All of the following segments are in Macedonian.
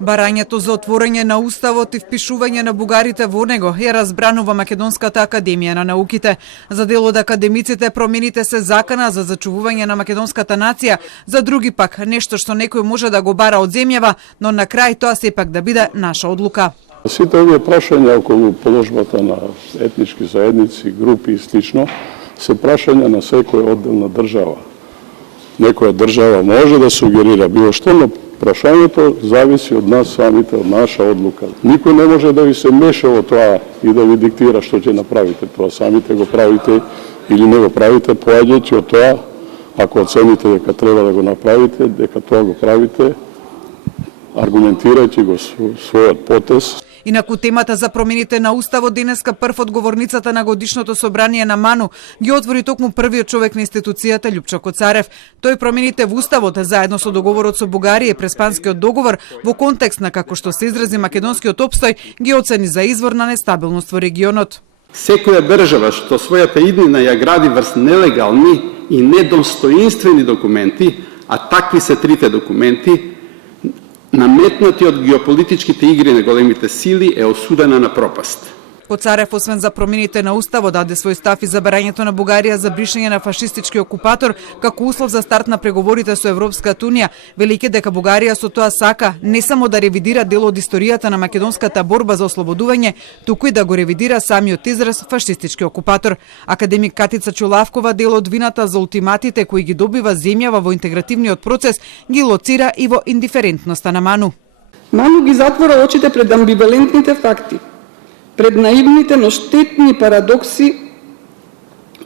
Барањето за отворање на уставот и впишување на бугарите во него ја разбранува Македонската академија на науките. За дел од академиците промените се закана за зачувување на македонската нација, за други пак нешто што некој може да го бара од земјава, но на крај тоа сепак да биде наша одлука. Сите овие прашања околу положбата на етнички заедници, групи и слично се прашања на секоја одделна држава. Некоја држава може да сугерира било што, но прашањето зависи од нас самите, од наша одлука. Никој не може да ви се меша во тоа и да ви диктира што ќе направите. Тоа самите го правите или не го правите, поаѓајќи од тоа, ако оцените дека треба да го направите, дека тоа го правите, аргументирајќи го својот потез. Инаку темата за промените на уставот денеска прв од говорницата на годишното собрание на МАНУ ги отвори токму првиот човек на институцијата Љупчо Коцарев. Тој промените во уставот заедно со договорот со Бугарија и Преспанскиот договор во контекст на, како што се изрази, македонскиот опстој, ги оцени за извор на нестабилност во регионот. Секоја држава што својата иднина ја гради врз нелегални и недостоинствени документи, а такви се трите документи, наметнати од геополитичките игри на големите сили, е осудена на пропаст. Коцарев, освен за промените на уставот, даде свој став и за барањето на Бугарија за бришење на фашистички окупатор како услов за старт на преговорите со Европската унија, велики дека Бугарија со тоа сака не само да ревидира дел од историјата на македонската борба за ослободување, туку и да го ревидира самиот израз фашистички окупатор. Академик Катица Чулавкова дел од вината за ултиматите кои ги добива земјава во интегративниот процес ги лоцира и во индиферентноста на МАНУ. МАНУ ги затвора очите пред амбивалентните факти, пред наивните, но штетни парадокси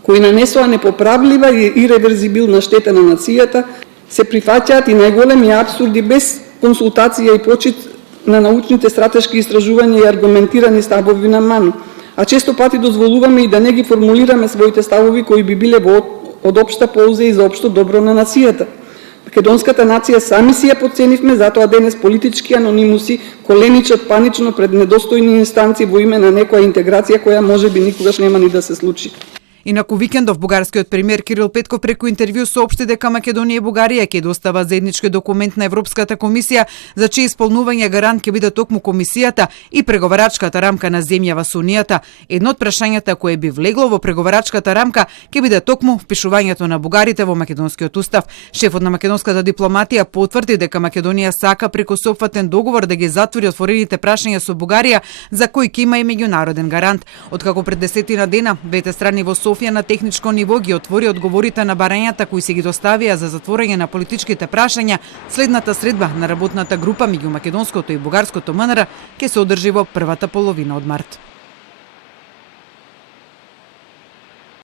кои нанесоа непоправлива и иреверзибилна штета на нацијата, се прифаќаат и најголеми апсурди без консултација и почит на научните стратешки истражувања и аргументирани ставови на МАНУ, а често пати дозволуваме и да не ги формулираме своите ставови кои би биле од општа полза и за општо добро на нацијата. Македонската нација сами си ја подценивме, затоа денес политички анонимуси коленичат панично пред недостојни инстанции во име на некоја интеграција која можеби никогаш нема ни да се случи. Инаку викендов бугарскиот премиер Кирил Петков преку интервју соопшти дека Македонија и Бугарија ќе достава заеднички документ на Европската комисија за чие исполнување гарант ќе биде токму комисијата и преговарачката рамка на земјава со Унијата. Едно од прашањата кое би влегло во преговарачката рамка ќе биде токму впишувањето на бугарите во македонскиот устав. Шефот на македонската дипломатија потврди дека Македонија сака преку сеопфатен договор да ги затвори отворените прашања со Бугарија, за кои ќе има и меѓународен гарант. Откако пред 10 дена двете страни во Софија на техничко ниво ги отвори одговорите на барањата кои се ги доставија за затворање на политичките прашања, следната средба на работната група меѓу македонското и бугарското МНР ќе се одржи во првата половина од март.